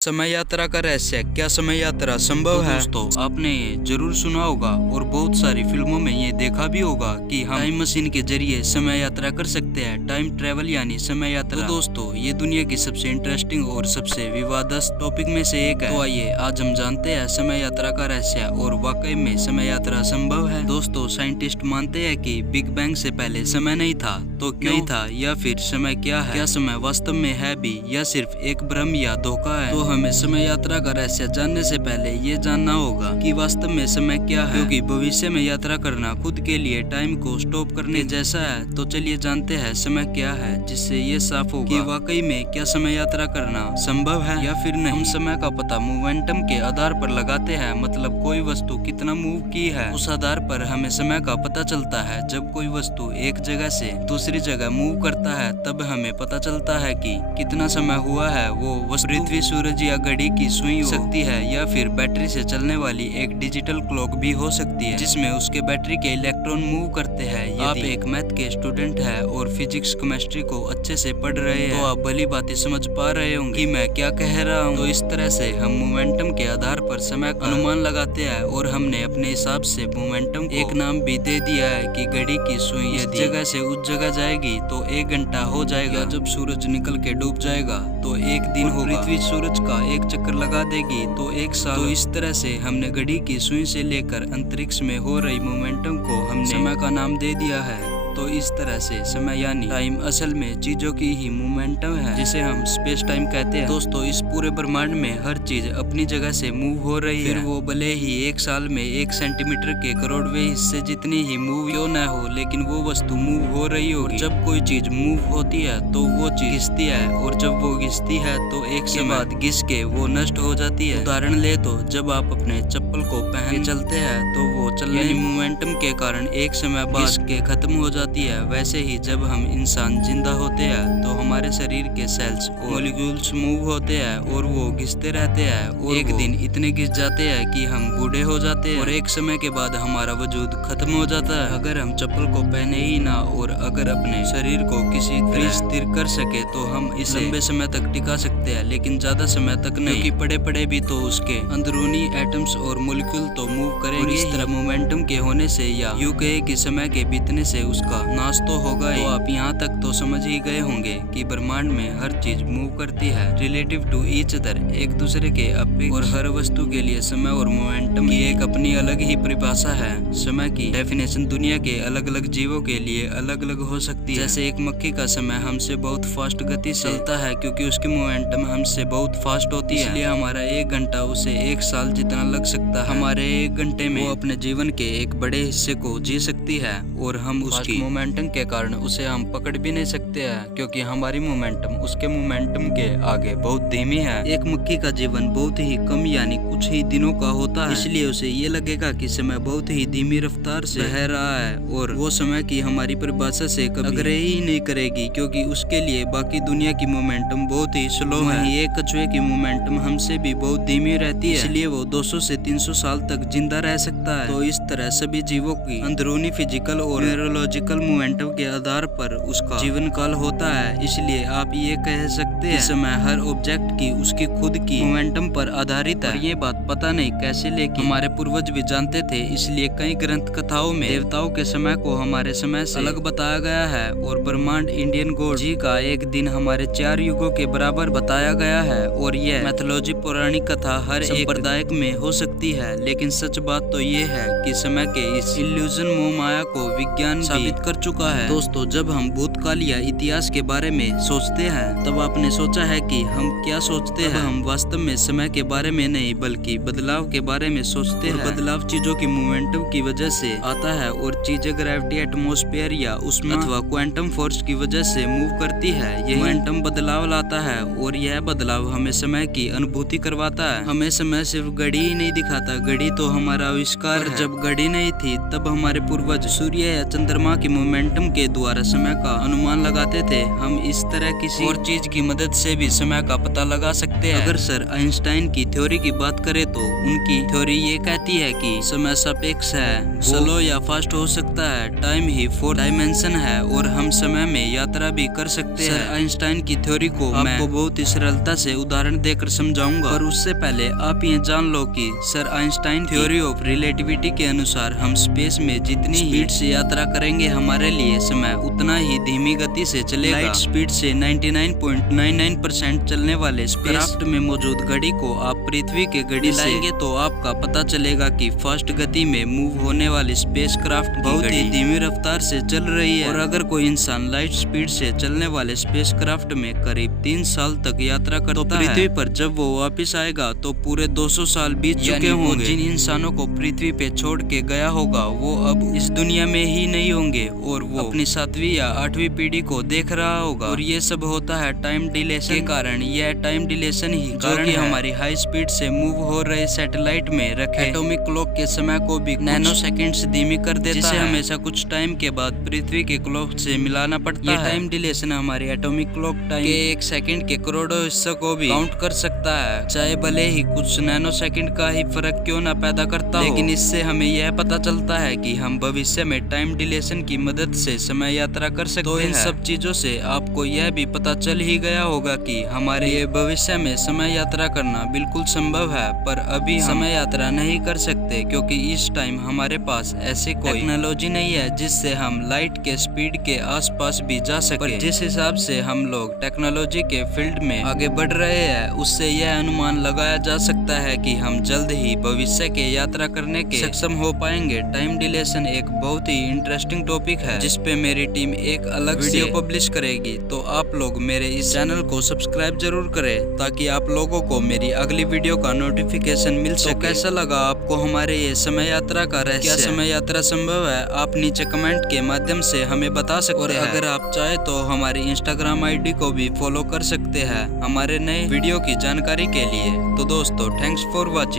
समय यात्रा का रहस्य, क्या समय यात्रा संभव है? दोस्तों, आपने ये जरूर सुना होगा और बहुत सारी फिल्मों में ये देखा भी होगा कि हम टाइम मशीन के जरिए समय यात्रा कर सकते हैं। टाइम ट्रेवल यानी समय यात्रा। तो दोस्तों, ये दुनिया की सबसे इंटरेस्टिंग और सबसे विवादास्पद टॉपिक में से एक है। तो आइए आज हम जानते हैं समय यात्रा का रहस्य और वाकई में समय यात्रा संभव है। दोस्तों, साइंटिस्ट मानते हैं कि बिग बैंग से पहले समय नहीं था, तो क्यों था या फिर समय क्या है? क्या समय वास्तव में है भी या सिर्फ एक भ्रम या धोखा है? तो हमें समय यात्रा का रहस्य जानने से पहले ये जानना होगा कि वास्तव में समय क्या है, क्योंकि भविष्य में यात्रा करना खुद के लिए टाइम को स्टॉप करने जैसा है। तो चलिए जानते हैं समय क्या है, जिससे ये साफ होगा कि वाकई में क्या समय यात्रा करना संभव है या फिर नहीं। हम समय का पता मोमेंटम के आधार पर लगाते हैं, मतलब कोई वस्तु कितना मूव की है उस आधार पर हमें समय का पता चलता है। जब कोई वस्तु एक जगह से दूसरी जगह मूव करता है तब हमें पता चलता है कि कितना समय हुआ है। वो वस्तु पृथ्वी, सूरज या घड़ी की सुई हो सकती है या फिर बैटरी से चलने वाली एक डिजिटल क्लॉक भी हो सकती है, जिसमें उसके बैटरी के इलेक्ट्रॉन मूव करते हैं। आप एक मैथ के स्टूडेंट हैं और फिजिक्स केमिस्ट्री को अच्छे से पढ़ रहे हैं, तो आप भली बातें समझ पा रहे होंगे कि मैं क्या कह रहा हूँ। तो इस तरह से हम मोमेंटम के आधार पर समय का अनुमान लगाते हैं और हमने अपने हिसाब से मोमेंटम को एक नाम भी दे दिया है कि घड़ी की सुई इस जगह से उस जगह जाएगी तो 1 घंटा हो जाएगा। जब सूरज निकल के डूब जाएगा तो 1 दिन होगा। पृथ्वी सूरज का एक चक्कर लगा देगी तो 1 साल। तो इस तरह से हमने घड़ी की सुई से लेकर अंतरिक्ष में हो रही मोमेंटम को हमने समय का नाम दे दिया है। तो इस तरह से समय यानी टाइम असल में चीजों की ही मोमेंटम है, जिसे हम स्पेस टाइम कहते हैं। दोस्तों, इस पूरे ब्रह्मांड में हर चीज अपनी जगह से मूव हो रही है, फिर वो भले ही 1 साल में 1 सेंटीमीटर के करोड़वें हिस्से जितनी ही मूव क्यों न हो, लेकिन वो वस्तु मूव हो रही होगी। जब कोई चीज मूव होती है तो वो चीज घिसती है और जब वो घिसती है तो एक समय बाद घिस के वो नष्ट हो जाती है। उदाहरण ले तो जब आप अपने चप्पल को पहन के चलते हैं तो वो चलने मोमेंटम के कारण एक समय बाद के खत्म हो जाती है। वैसे ही जब हम इंसान जिंदा होते हैं तो हमारे शरीर के सेल्स और मॉलिक्यूल्स मूव होते हैं और वो घिसते रहते हैं और एक दिन इतने घिस जाते हैं कि हम बूढ़े हो जाते हैं और एक समय के बाद हमारा वजूद खत्म हो जाता है। अगर हम चप्पल को पहने ही ना और अगर अपने शरीर को किसी तरह स्थिर कर सके तो हम इसे लंबे समय तक टिका सकते हैं, लेकिन ज्यादा समय तक नहीं, क्योंकि पड़े पड़े भी तो उसके अंदरूनी एटम्स और मॉलिक्यूल तो मूव करेंगे। इस तरह मोमेंटम के होने से या यूं कहे कि समय के बीतने से उसका नाश तो होगा। तो आप यहाँ तक तो समझ ही गए होंगे कि ब्रह्मांड में हर चीज मूव करती है रिलेटिव टू ईच अदर, एक दूसरे के अपेक्ष, और हर वस्तु के लिए समय और मोमेंटम की एक अपनी अलग ही परिभाषा है। समय की डेफिनेशन दुनिया के अलग अलग जीवों के लिए अलग अलग हो सकती है। जैसे एक मक्खी का समय हमसे बहुत फास्ट गति से चलता है क्योंकि उसकी मोमेंटम हमसे बहुत फास्ट होती है, इसलिए हमारा 1 घंटा उसे 1 साल जितना लग सकता है। हमारे 1 घंटे में वो अपने जीवन के एक बड़े हिस्से को जी सकती है और हम उसकी मोमेंटम के कारण उसे हम पकड़ भी नहीं सकते हैं, क्योंकि हमारी मोमेंटम उसके मोमेंटम के आगे बहुत धीमी है। एक मक्खी का जीवन बहुत ही कम यानी कुछ ही दिनों का होता है, इसलिए उसे ये लगेगा कि समय बहुत ही धीमी रफ्तार से बह रहा है और वो समय की हमारी परिभाषा से कभी अग्रह ही नहीं करेगी, क्योंकि उसके लिए बाकी दुनिया की मोमेंटम बहुत ही स्लो है। एक कछुए की मोमेंटम हमसे भी बहुत धीमी रहती है, इसलिए वो 200 से 300 साल तक जिंदा रह सकता है। तो इस तरह सभी जीवों की अंदरूनी फिजिकल और न्यूरोलॉजिकल मोमेंटम के आधार पर उसका जीवन काल होता है। इसलिए आप ये कह सकते हैं समय हर ऑब्जेक्ट की उसकी खुद की मोमेंटम पर आधारित है। ये बात पता नहीं कैसे, लेकिन हमारे पूर्वज भी जानते थे, इसलिए कई ग्रंथ कथाओं में देवताओं के समय को हमारे समय से अलग बताया गया है और ब्रह्मांड इंडियन गॉड जी का एक दिन हमारे 4 युगों के बराबर बताया गया है। और यह मैथोलॉजी पौराणिक कथा हर एक संप्रदाय में हो सकती है, लेकिन सच बात तो ये है कि समय के इस इल्यूजन मोह माया को विज्ञान साबित कर चुका है। दोस्तों, जब हम भूतकाल या इतिहास के बारे में सोचते हैं तब आपने सोचा है कि हम क्या सोचते हैं? हम वास्तव में समय के बारे में नहीं बल्कि बदलाव के बारे में सोचते हैं। बदलाव चीजों की मोमेंटम की वजह से आता है और चीजें ग्रेविटी, एटमॉस्फेयर या उसमें अथवा क्वांटम फोर्स की वजह से मूव करती है। ये मोमेंटम बदलाव लाता है और यह बदलाव हमें समय की अनुभूति करवाता है। हमें समय सिर्फ घड़ी ही नहीं दिखाता, घड़ी तो हमारा आविष्कार है। जब घड़ी नहीं थी तब हमारे पूर्वज सूर्य या चंद्रमा की मोमेंटम के द्वारा समय का अनुमान लगाते थे। हम इस तरह किसी और चीज की मदद से भी समय का पता लगा दिखा सकते हैं। अगर सर आइंस्टाइन की थ्योरी की बात करें तो उनकी थ्योरी ये कहती है कि समय सापेक्ष है, स्लो या फास्ट हो सकता है, टाइम ही 4 डायमेंशन है और हम समय में यात्रा भी कर सकते हैं। सर आइंस्टाइन की थ्योरी को आपको बहुत ही सरलता से उदाहरण देकर समझाऊंगा, पर उससे पहले आप ये जान लो कि sir Einstein theory of relativity के अनुसार हम स्पेस में जितनी स्पीड से यात्रा करेंगे हमारे लिए समय उतना ही धीमी गति से चलेगा। लाइट स्पीड से 99.99% चलने वाले स्पेसक्राफ्ट में मौजूद घड़ी को आप पृथ्वी के घड़ी लाएंगे तो आपका पता चलेगा कि फास्ट गति में मूव होने वाली स्पेसक्राफ्ट बहुत ही धीमी रफ्तार से चल रही है। और अगर कोई इंसान लाइट स्पीड से चलने वाले स्पेसक्राफ्ट में करीब 3 साल तक यात्रा करता है, तो पृथ्वी पर जब वो वापस आएगा तो पूरे 200 साल बीत चुके होंगे। जिन इंसानों को पृथ्वी पे छोड़ के गया होगा वो अब इस दुनिया में ही नहीं होंगे और वो अपनी 7वीं या 8वीं पीढ़ी को देख रहा होगा। और ये सब होता है टाइम डिलेशन के कारण। यह टाइम डिलेशन ही कारण कि हमारी हाई स्पीड से मूव हो रहे सैटेलाइट में रखे एटॉमिक क्लॉक के समय को भी नैनो सेकंड्स धीमी कर देता है, जिसे हमेशा कुछ टाइम के बाद पृथ्वी के क्लॉक से मिलाना पड़ता है। टाइम डिलेशन हमारे एटॉमिक क्लॉक टाइम के 1 सेकंड के करोड़ों हिस्सों को भी काउंट कर सकता है, चाहे भले ही कुछ नैनो सेकंड का ही फर्क क्यों ना पैदा करता हो। लेकिन इससे हमें यह पता चलता है कि हम भविष्य में टाइम डिलेशन की मदद से समय यात्रा कर सकते हैं। तो इन सब चीजों से आपको यह भी पता चल ही गया होगा कि हमारे ये भविष्य में समय यात्रा करना बिल्कुल संभव है, पर अभी समय यात्रा नहीं कर सकते क्योंकि इस टाइम हमारे पास ऐसी कोई टेक्नोलॉजी नहीं है जिससे हम लाइट के स्पीड के आसपास भी जा सके। पर जिस हिसाब से हम लोग टेक्नोलॉजी के फील्ड में आगे बढ़ रहे हैं उससे यह अनुमान लगाया जा सकता है कि हम जल्द ही भविष्य के यात्रा करने के सक्षम हो पाएंगे। टाइम डिलेशन एक बहुत ही इंटरेस्टिंग टॉपिक है जिसपे मेरी टीम एक अलग वीडियो पब्लिश करेगी, तो आप लोग मेरे इस चैनल को सब्सक्राइब जरूर करें ताकि आप लोगों को मेरी अगली वीडियो का नोटिफिकेशन मिल सके। तो कैसा लगा आपको हमारे ये समय यात्रा का रहस्य? क्या समय यात्रा संभव है? आप नीचे कमेंट के माध्यम से हमें बता सकते हैं। और अगर आप चाहे तो हमारी इंस्टाग्राम आईडी को भी फॉलो कर सकते हैं हमारे नए वीडियो की जानकारी के लिए। तो दोस्तों थैंक्स फॉर वॉचिंग।